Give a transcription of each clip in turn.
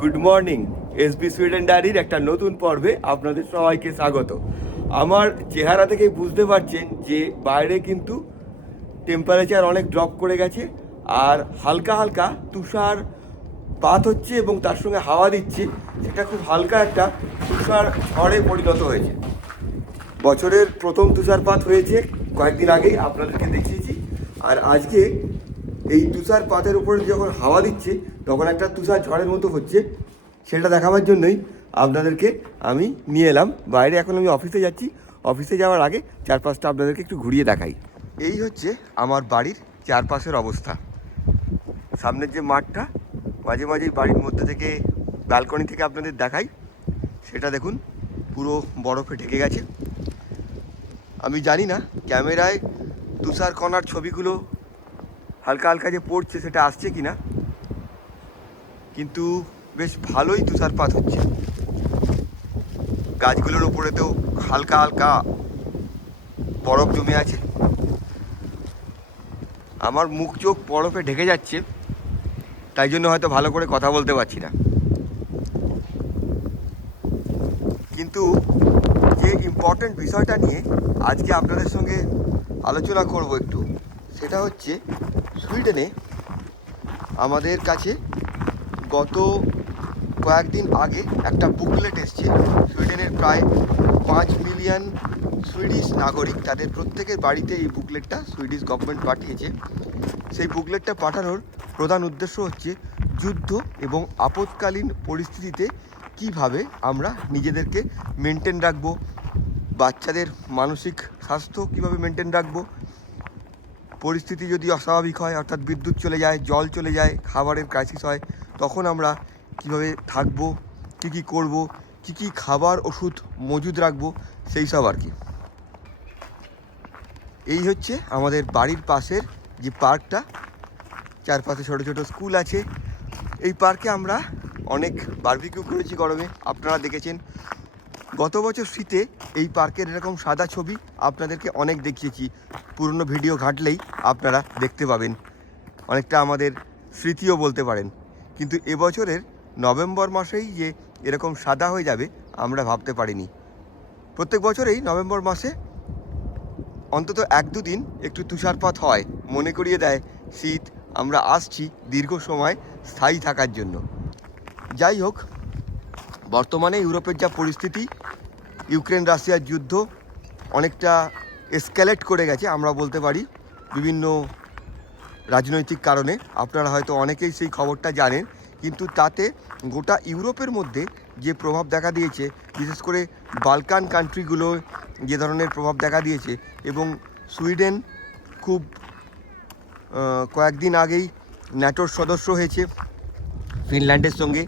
Good morning SB Sweden ডায়েরির একটা নতুন পর্বে আপনাদের সবাইকে স্বাগত। আমার চেহারা থেকেই বুঝতে পারছেন যে বাইরে কিন্তু টেম্পারেচার অনেক ড্রপ করে গেছে, আর হালকা হালকা তুষার পাত হচ্ছে এবং তার সঙ্গে হাওয়া দিচ্ছে, সেটা খুব হালকা একটা তুষার ঝড়ে পরিণত হয়েছে। বছরের প্রথম তুষারপাত হয়েছে কয়েকদিন আগেই আপনাদেরকে দেখিয়েছি, আর আজকে এই তুষারপাতের উপরে যখন হাওয়া দিচ্ছে, তখন একটা তুষার ঝড়ের মতো হচ্ছে। সেটা দেখাবার জন্যই আপনাদেরকে আমি নিয়ে এলাম। বাইরে এখন আমি অফিসে যাচ্ছি। অফিসে যাওয়ার আগে চারপাশটা আপনাদেরকে একটু ঘুরিয়ে দেখাই। এই হচ্ছে আমার বাড়ির চারপাশের অবস্থা। সামনের যে মাঠটা, মাঝে মাঝে বাড়ির মধ্যে থেকে ব্যালকনি থেকে আপনাদের দেখাই। সেটা দেখুন, পুরো বরফে ঢেকে গেছে। আমি জানি না, ক্যামেরায় তুষার কণার ছবিগুলো হালকা হালকা যে পড়ছে, সেটা আসছে কি না কিন্তু বেশ ভালোই তুষারপাত হচ্ছে। গাছগুলোর উপরে তো হালকা হালকা বরফ জমে আছে। আমার মুখ চোখ বরফে ঢেকে যাচ্ছে, তাই জন্য হয়তো ভালো করে কথা বলতে পারছি না। কিন্তু যে ইম্পর্ট্যান্ট বিষয়টা নিয়ে আজকে আপনাদের সঙ্গে আলোচনা করব একটু, সেটা হচ্ছে সুইডেনে আমাদের কাছে গত কয়েকদিন আগে একটা বুকলেট এসছে। সুইডেনের প্রায় পাঁচ মিলিয়ন সুইডিশ নাগরিক তাদের প্রত্যেকের বাড়িতে এই বুকলেটটা সুইডিশ গভর্নমেন্ট পাঠিয়েছে। সেই বুকলেটটা পাঠানোর প্রধান উদ্দেশ্য হচ্ছে যুদ্ধ এবং আপৎকালীন পরিস্থিতিতে কীভাবে আমরা নিজেদেরকে মেনটেন রাখব, বাচ্চাদের মানসিক স্বাস্থ্য কীভাবে মেনটেন রাখব পরিস্থিতি যদি অস্বাভাবিক হয়, অর্থাৎ বিদ্যুৎ চলে যায়, জল চলে যায়, খাবারের ক্রাইসিস হয়, তখন আমরা কীভাবে থাকব, কী কী করব, কী কী খাবার, ওষুধ মজুদ রাখব, সেই সব আর কি। এই হচ্ছে আমাদের বাড়ির পাশের যে পার্কটা। চারপাশে ছোটো ছোটো স্কুল আছে। এই পার্কে আমরা অনেক বারবিকিউ করেছি গরমে। আপনারা দেখেছেন গত বছর শীতে এই পার্কের এরকম সাদা ছবি আপনাদেরকে অনেক দেখিয়েছি। পুরনো ভিডিও ঘাঁটলেই আপনারা দেখতে পাবেন। অনেকটা আমাদের স্মৃতিও বলতে পারেন। কিন্তু এবছরের নভেম্বর মাসেই যে এরকম সাদা হয়ে যাবে, আমরা ভাবতে পারিনি। প্রত্যেক বছরেই নভেম্বর মাসে অন্তত এক দুদিন একটু তুষারপাত হয়। মনে করিয়ে দেয়, শীত, আমরা আসছি দীর্ঘ সময় স্থায়ী থাকার জন্য। যাই হোক, বর্তমানে ইউরোপের যা পরিস্থিতি ইউক্রেন রাশিয়ার যুদ্ধ অনেকটা এসক্যালেট করে গেছে, আমরা বলতে পারি, বিভিন্ন রাজনৈতিক কারণে। আপনারা হয়তো অনেকেই সেই খবরটা জানেন, কিন্তু তাতে গোটা ইউরোপের মধ্যে যে প্রভাব দেখা দিয়েছে, বিশেষ করে বালকান কান্ট্রিগুলো যে ধরনের প্রভাব দেখা দিয়েছে এবং সুইডেন খুব কয়েকদিন আগেই ন্যাটোর সদস্য হয়েছে, ফিনল্যান্ডের সঙ্গে,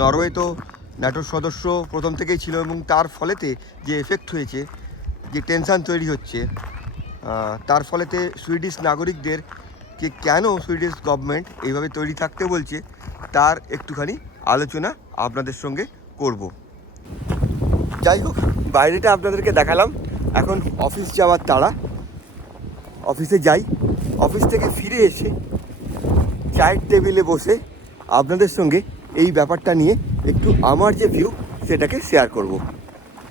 নরওয়ে তো ন্যাটোর সদস্য প্রথম থেকেই ছিল এবং তার ফলেতে যে এফেক্ট হয়েছে, যে টেনশান তৈরি হচ্ছে তার ফলেতে সুইডিশ নাগরিকদের যে কেন সুইডিশ গভর্নমেন্ট এইভাবে তৈরি থাকতে বলছে, তার একটুখানি আলোচনা আপনাদের সঙ্গে করব। যাই হোক, বাইরেটা আপনাদেরকে দেখালাম। এখন অফিস যাওয়ার তাড়া। অফিসে যাই। অফিস থেকে ফিরে এসে, চায়ের টেবিলে বসে আপনাদের সঙ্গে এই ব্যাপারটা নিয়ে একটু আমার যে ভিউ সেটাকে শেয়ার করব।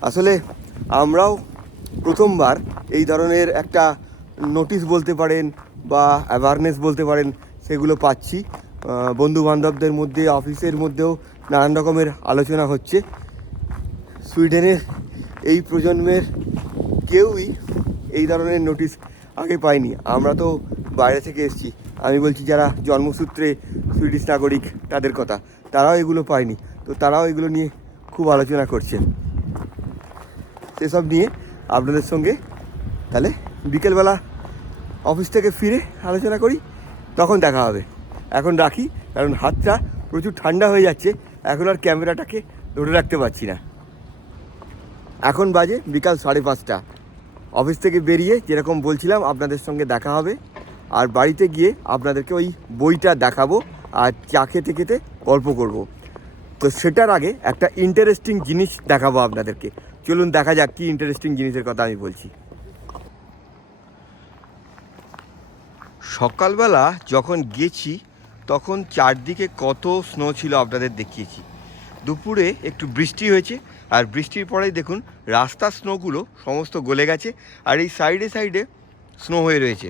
আসলে আমরাও প্রথমবার এই ধরনের একটা নোটিশ বলতে পারেন বা অ্যাওয়ারনেস বলতে পারেন, সেগুলো পাচ্ছি। বন্ধু বান্ধবদের মধ্যে অফিসের মধ্যেও নানান রকমের আলোচনা হচ্ছে। সুইডেনের এই প্রজন্মের কেউই এই ধরনের নোটিশ আগে পাইনি আমরা তো বাইরে থেকে এসেছি। আমি বলছি, যারা জন্মসূত্রে সুইডিশ নাগরিক, তাদের কথা। তারাও এগুলো পায়নি। তো তারাও এগুলো নিয়ে খুব আলোচনা করছেন। সেসব নিয়ে আপনাদের সঙ্গে তাহলে বিকেলবেলা অফিস থেকে ফিরে আলোচনা করি, তখন দেখা হবে। এখন রাখি, কারণ হাতটা প্রচুর ঠান্ডা হয়ে যাচ্ছে, এখন আর ক্যামেরাটাকে ধরে রাখতে পারছি না। এখন বাজে বিকাল সাড়ে পাঁচটা। অফিস থেকে বেরিয়ে যেরকম বলছিলাম, আপনাদের সঙ্গে দেখা হবে। আর বাড়িতে গিয়ে আপনাদেরকে ওই বইটা দেখাবো আর চা খেতে খেতে গল্প করব। তো সেটার আগে একটা ইন্টারেস্টিং জিনিস দেখাবো আপনাদেরকে। চলুন দেখা যাক কি ইন্টারেস্টিং জিনিসের কথা আমি বলছি। সকালবেলা যখন গেছি, তখন চারদিকে কত স্নো ছিল আপনাদের দেখিয়েছি। দুপুরে একটু বৃষ্টি হয়েছে, আর বৃষ্টির পরেই দেখুন রাস্তার স্নোগুলো সমস্ত গলে গেছে, আর এই সাইডে সাইডে স্নো হয়ে রয়েছে।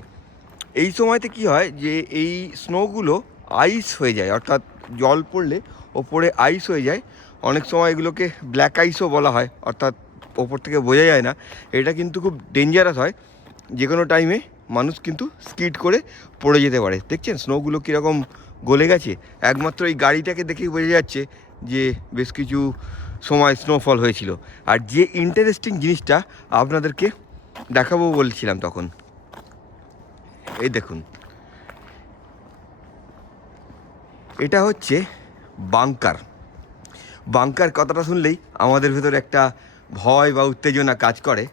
এই সময়তে কি হয় যে এই স্নোগুলো আইস হয়ে যায়, অর্থাৎ জল পড়লে ওপরে আইস হয়ে যায়। অনেক সময় এগুলোকে ব্ল্যাক আইসও বলা হয়, অর্থাৎ ওপর থেকে বোঝা যায় না। এটা কিন্তু খুব ডেঞ্জারাস হয়। যে কোনো টাইমে মানুষ কিন্তু স্কিড করে পড়ে যেতে পারে। দেখছেন স্নোগুলো কীরকম গলে গেছে? একমাত্র এই গাড়িটাকে দেখেই বোঝা যাচ্ছে যে বেশ কিছু সময় স্নোফল হয়েছিল। আর যে ইন্টারেস্টিং জিনিসটা আপনাদেরকে দেখাবো বলছিলাম তখন। এই দেখুন। এটা হচ্ছে বাংকার। বাংকার কথাটা শুনলেই আমাদের ভেতরে একটা ভয় বা উত্তেজনা কাজ করে।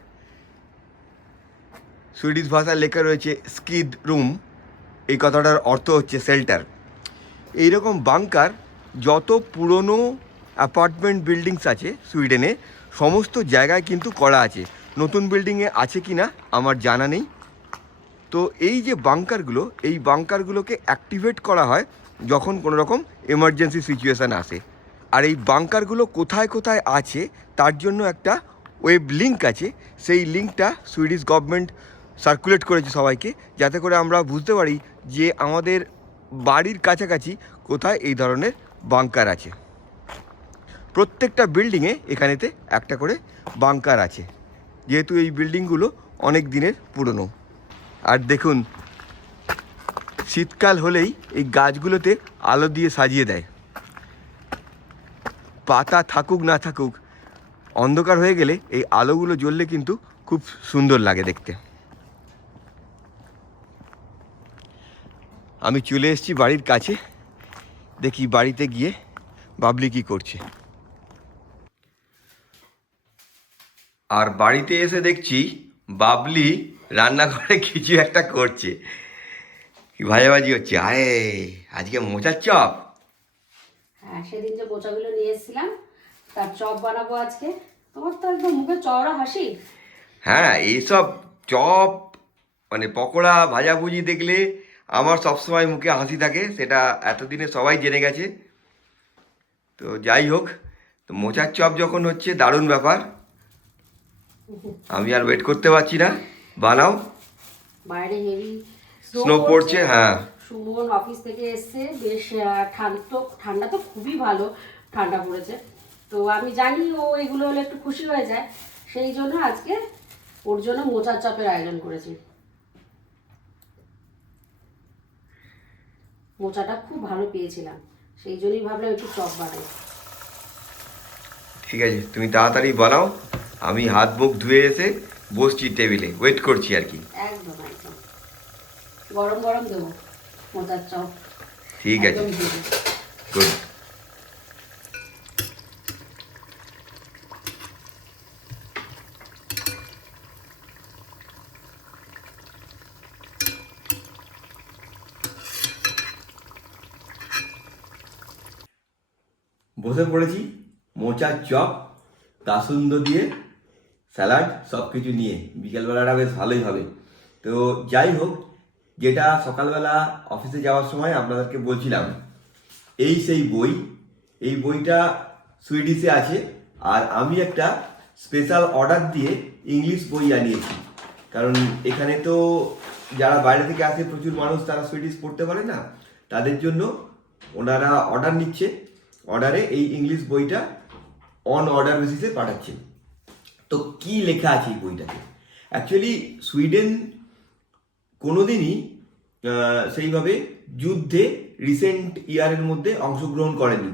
সুইডিশ ভাষায় লেখা রয়েছে স্কিড রুম। এই কথাটার অর্থ হচ্ছে শেল্টার। এইরকম বাংকার যত পুরনো অ্যাপার্টমেন্ট বিল্ডিংস আছে সুইডেনে, সমস্ত জায়গায় কিন্তু করা আছে। নতুন বিল্ডিংয়ে আছে কি না আমার জানা নেই। তো এই যে বাংকারগুলো, এই বাংকারগুলোকে অ্যাক্টিভেট করা হয় যখন কোনো রকম এমার্জেন্সি সিচুয়েশান আসে। আর এই বাংকারগুলো কোথায় কোথায় আছে, তার জন্য একটা ওয়েব লিঙ্ক আছে। সেই লিঙ্কটা সুইডিশ গভর্নমেন্ট সার্কুলেট করেছে সবাইকে, যাতে করে আমরা বুঝতে পারি যে আমাদের বাড়ির কাছাকাছি কোথায় এই ধরনের বাংকার আছে। প্রত্যেকটা বিল্ডিংয়ে এখানেতে একটা করে বাংকার আছে। যেহেতু এই বিল্ডিংগুলো অনেক দিনের পুরনো। আর দেখুন শীতকাল হলেই এই গাছগুলোতে আলো দিয়ে সাজিয়ে দেয়। পাতা থাকুক না থাকুক, অন্ধকার হয়ে গেলে এই আলোগুলো জ্বললে কিন্তু খুব সুন্দর লাগে দেখতে। আমি চলে এসেছি বাড়ির কাছে, দেখি বাড়িতে গিয়ে বাবলি কি করছে। আর বাড়িতে এসে দেখছি বাবলি রান্নাঘরে কিছু একটা করছে। কি ভাজাভাজি হচ্ছে আরে আজকে মোচার চপ। হ্যাঁ সেদিন যে মোচাগুলো নিয়ে এসেছিলাম তার চপ বানাবো আজকে। তোমার তো একদম মুখে চওড়া হাসি। হ্যাঁ এইসব চপ মানে পকোড়া ভাজাভুজি দেখলে আমার সবসময় মুখে হাসি থাকে সেটা এতদিনে সবাই জেনে গেছে। তো যাই হোক তো মোচার চপ যখন হচ্ছে দারুণ ব্যাপার। আমি আর ওয়েট করতে পারছি না। বানাও। বাইরে হেভি স্নো পড়ছে হ্যাঁ। সুমন অফিস থেকে এসছে বেশ ঠান্ডা তো ঠান্ডা তো খুবই ভালো ঠান্ডা পড়েছে। তো আমি জানি ও এগুলো হলে একটু খুশি হয়ে যায়। সেই জন্য আজকে ওর জন্য মোচার চপের আয়োজন করেছি। মোচাটা খুব ভালো পেয়েছিলাম সেই জন্যই ভাবলাম একটু চপ বানাই। ঠিক আছে তুমি তাড়াতাড়ি বানাও আমি হাত মুখ ধুয়ে এসে বসছি টেবিলে ওয়েট করছি আর কি। একদম। গরম গরম দেবো। চপ ঠিক আছে। গুড বসে পড়েছি মোচার চপ কাসুন্দ দিয়ে স্যালাড সব কিছু নিয়ে। বিকেলবেলাটা বেশ ভালোই হবে। তো যাই হোক যেটা সকালবেলা অফিসে যাওয়ার সময় আপনাদেরকে বলছিলাম। এই সেই বই, এই বইটা সুইডিশে আছে আর আমি একটা স্পেশাল অর্ডার দিয়ে ইংলিশ বই আনিয়েছি। কারণ এখানে তো যারা বাইরে থেকে আসে প্রচুর মানুষ, তারা সুইডিশ পড়তে পারে না। তাদের জন্য ওনারা অর্ডার নিচ্ছে। অর্ডারে এই ইংলিশ বইটা অন অর্ডার বেসিসে পাঠাচ্ছে। তো কি লেখা আছে এই বইটাতে? অ্যাকচুয়ালি সুইডেন কোনোদিনই সেইভাবে যুদ্ধে রিসেন্ট ইয়ারের মধ্যে অংশগ্রহণ করেনি।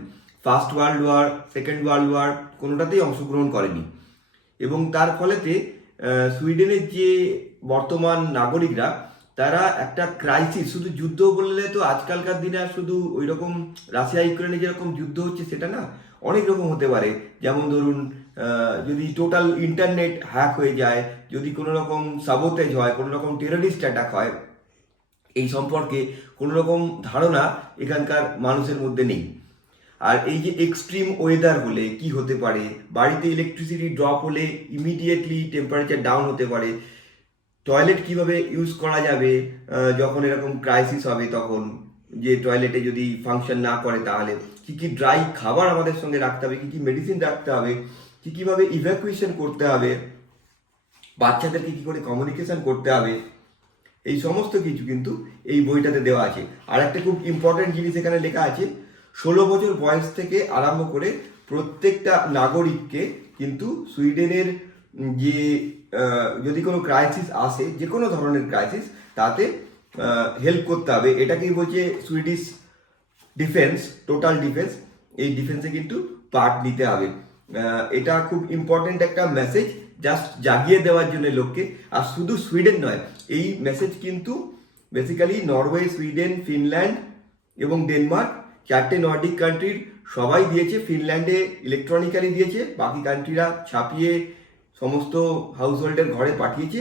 First world war second world war কোনোটাতেই অংশগ্রহণ করেনি। এবং তার ফলেতে সুইডেনের যে বর্তমান নাগরিকরা, তারা একটা ক্রাইসিস শুধু যুদ্ধ বললে তো আজকালকার দিনে আর শুধু ওই রকম রাশিয়া ইউক্রেনে যেরকম যুদ্ধ হচ্ছে, সেটা না, অনেক রকম হতে পারে। যেমন ধরুন যদি টোটাল ইন্টারনেট হ্যাক হয়ে যায়, যদি কোনো রকম সাবোতেজ হয় কোনো রকম টেররিস্ট অ্যাটাক হয়, এই সম্পর্কে কোনো রকম ধারণা এখানকার মানুষের মধ্যে নেই। আর এই যে এক্সট্রিম ওয়েদার হলে কি হতে পারে, বাড়িতে ইলেকট্রিসিটি ড্রপ হলে ইমিডিয়েটলি টেম্পারেচার ডাউন হতে পারে টয়লেট কীভাবে ইউজ করা যাবে যখন এরকম ক্রাইসিস হবে তখন, যে টয়লেটে যদি ফাংশন না করে তাহলে, কি কি ড্রাই খাবার আমাদের সঙ্গে রাখতে হবে, কি কি মেডিসিন রাখতে হবে কি কীভাবে ইভ্যাকুয়েশন করতে হবে? বাচ্চাদেরকে কি করে কমিউনিকেশন করতে হবে? এই সমস্ত কিছু কিন্তু এই বইটাতে দেওয়া আছে। আর একটা খুব ইম্পর্টেন্ট জিনিস এখানে লেখা আছে, ষোলো বছর বয়স থেকে আরম্ভ করে প্রত্যেকটা নাগরিককে কিন্তু সুইডেনের যে যদি কোনো ক্রাইসিস আসে, যে কোনো ধরনের ক্রাইসিস তাতে হেল্প করতে হবে। এটাকেই বলছে সুইডিশ ডিফেন্স টোটাল ডিফেন্স এই ডিফেন্সে কিন্তু পার্ট নিতে হবে। এটা খুব ইম্পর্টেন্ট একটা মেসেজ জাস্ট জাগিয়ে দেওয়ার জন্য লোককে। আর শুধু সুইডেন নয়, এই মেসেজ কিন্তু বেসিক্যালি নরওয়ে সুইডেন ফিনল্যান্ড এবং ডেনমার্ক চারটে নর্ডিক কান্ট্রির সবাই দিয়েছে। ফিনল্যান্ডে ইলেকট্রনিক্যালি দিয়েছে, বাকি কান্ট্রিরা ছাপিয়ে সমস্ত হাউস হোল্ডের ঘরে পাঠিয়েছে।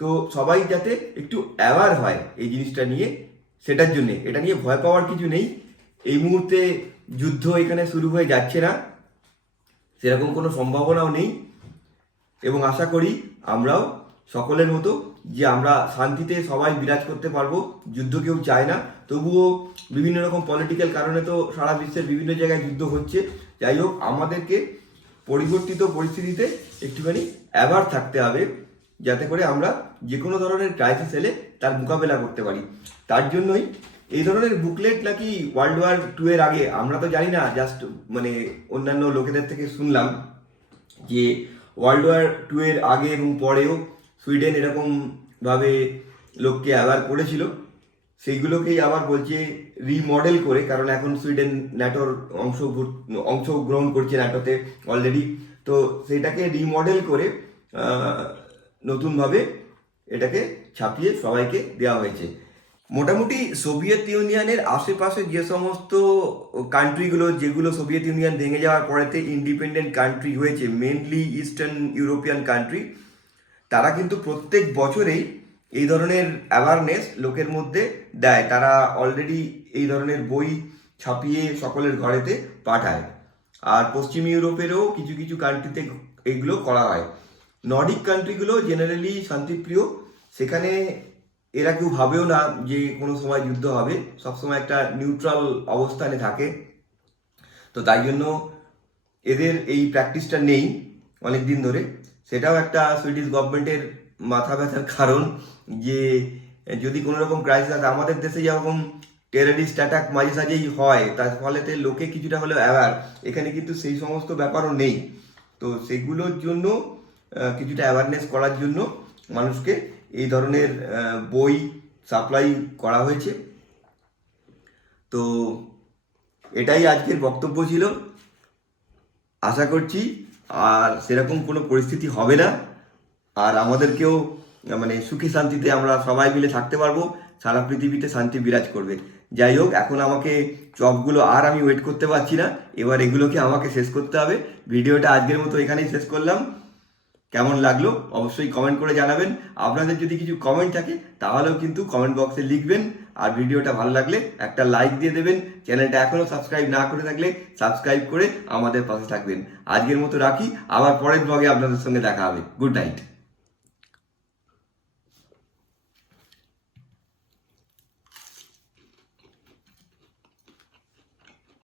তো সবাই যাতে একটু অ্যাওয়ার হয় এই জিনিসটা নিয়ে, সেটার জন্যে। এটা নিয়ে ভয় পাওয়ার কিছু নেই। এই মুহূর্তে যুদ্ধ এখানে শুরু হয়ে যাচ্ছে না। সেরকম কোনো সম্ভাবনাও নেই। এবং আশা করি আমরাও সকলের মতো যে আমরা শান্তিতে সবাই বিরাজ করতে পারব, যুদ্ধ কেউ চায় না। তবুও বিভিন্ন রকম পলিটিক্যাল কারণে তো সারা বিশ্বের বিভিন্ন জায়গায় যুদ্ধ হচ্ছে। যাই হোক, আমাদেরকে পরিবর্তিত পরিস্থিতিতে একটুখানি অ্যাভার থাকতে হবে, যাতে করে আমরা যে কোনো ধরনের ক্রাইসিস এলে তার মোকাবেলা করতে পারি। তার জন্যই এই ধরনের বুকলেট নাকি ওয়ার্ল্ড ওয়ার টু এর আগে, আমরা তো জানি না জাস্ট মানে অন্যান্য লোকেদের থেকে শুনলাম যে ওয়ার্ল্ড ওয়ার টু এর আগে এবং পরেও সুইডেন এরকম ভাবে লোককে অ্যাওয়ার করেছিল। সেইগুলোকেই আবার বলছে রিমডেল করে, কারণ এখন সুইডেন ন্যাটোর অংশ অংশগ্রহণ করছে ন্যাটোতে অলরেডি তো সেটাকে রিমডেল করে নতুনভাবে এটাকে ছাপিয়ে সবাইকে দেওয়া হয়েছে। মোটামুটি সোভিয়েত ইউনিয়নের আশেপাশে যে সমস্ত কান্ট্রিগুলো যেগুলো সোভিয়েত ইউনিয়ন ভেঙে যাওয়ার পরেতে ইন্ডিপেন্ডেন্ট কান্ট্রি হয়েছে মেনলি ইস্টার্ন ইউরোপিয়ান কান্ট্রি তারা কিন্তু প্রত্যেক বছরেই এই ধরনের অ্যাওয়ারনেস লোকের মধ্যে দেয়। তারা অলরেডি এই ধরনের বই ছাপিয়ে সকলের ঘরেতে পাঠায়। আর পশ্চিম ইউরোপেরও কিছু কিছু কান্ট্রিতে এগুলো করা হয়। নর্ডিক কান্ট্রিগুলো জেনারেলি শান্তিপ্রিয়। সেখানে এরা কেউ ভাবেও না যে কোনো সময় যুদ্ধ হবে। সবসময় একটা নিউট্রাল অবস্থানে থাকে। তো তাই জন্য এদের এই প্র্যাকটিসটা নেই অনেক দিন ধরে। সেটাও একটা সুইডিশ গভর্নমেন্টের মাথা ব্যথার কারণ যে, যদি কোনো রকম ক্রাইসিস আসে, আমাদের দেশে যেরকম টেরারিস্ট অ্যাটাক মাঝে সাঝেই হয়, তার ফলেতে লোকে কিছুটা হলেও অ্যাওয়ার এখানে কিন্তু সেই সমস্ত ব্যাপারও নেই। তো সেগুলোর জন্য কিছুটা অ্যাওয়ারনেস করার জন্য মানুষকে এই ধরনের বই সাপ্লাই করা হয়েছে। তো এটাই আজকের বক্তব্য ছিল। আশা করছি আর সেরকম কোনো পরিস্থিতি হবে না। আর আমাদেরকেও মানে সুখে শান্তিতে আমরা সবাই মিলে থাকতে পারব। সারা পৃথিবীতে শান্তি বিরাজ করবে। যাই হোক, এখন আমাকে চপগুলো আর আমি ওয়েট করতে পারছি না। এবার এগুলোকে আমাকে শেষ করতে হবে। ভিডিওটা আজকের মতো এখানেই শেষ করলাম। কেমন লাগল অবশ্যই কমেন্ট করে জানাবেন। আপনাদের যদি কিছু কমেন্ট থাকে, তাহলেও কিন্তু কমেন্ট বক্সে লিখবেন। আর ভিডিওটা ভালো লাগলে একটা লাইক দিয়ে দেবেন। চ্যানেলটা এখনও সাবস্ক্রাইব না করে থাকলে সাবস্ক্রাইব করে আমাদের পাশে থাকবেন। আজকের মতো রাখি। আবার পরের ব্লগে আপনাদের সঙ্গে দেখা হবে। Good night